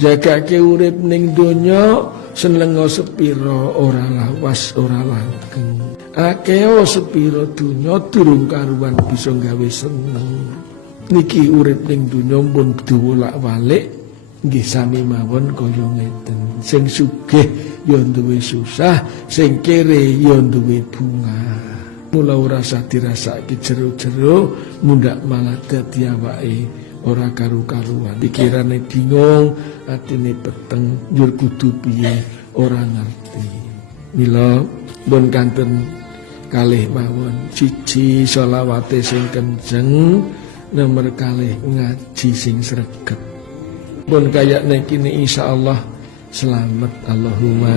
jagake urip ning donya senenga sepira ora lawas ora langgeng. Akeh sepira donya durung karuan bisa gawe seneng. Niki urip ning donya pun diwolak-walik nggih sami mawon kaya ngeten. Sing sugih ya duwe susah, sing kere ya duwe bunga. Mula ora usah dirasake jero-jero, mundak malah dadi awake ora karu-karuan. Pikirane bingung, atine peteng, njur kudu piye ora ngerti. Mila pun kanten kalih mawon. Siji selawate sing kenceng, nomor kalih ngaji sing sregep. Pun kaya niki insyaallah selamat Allahumma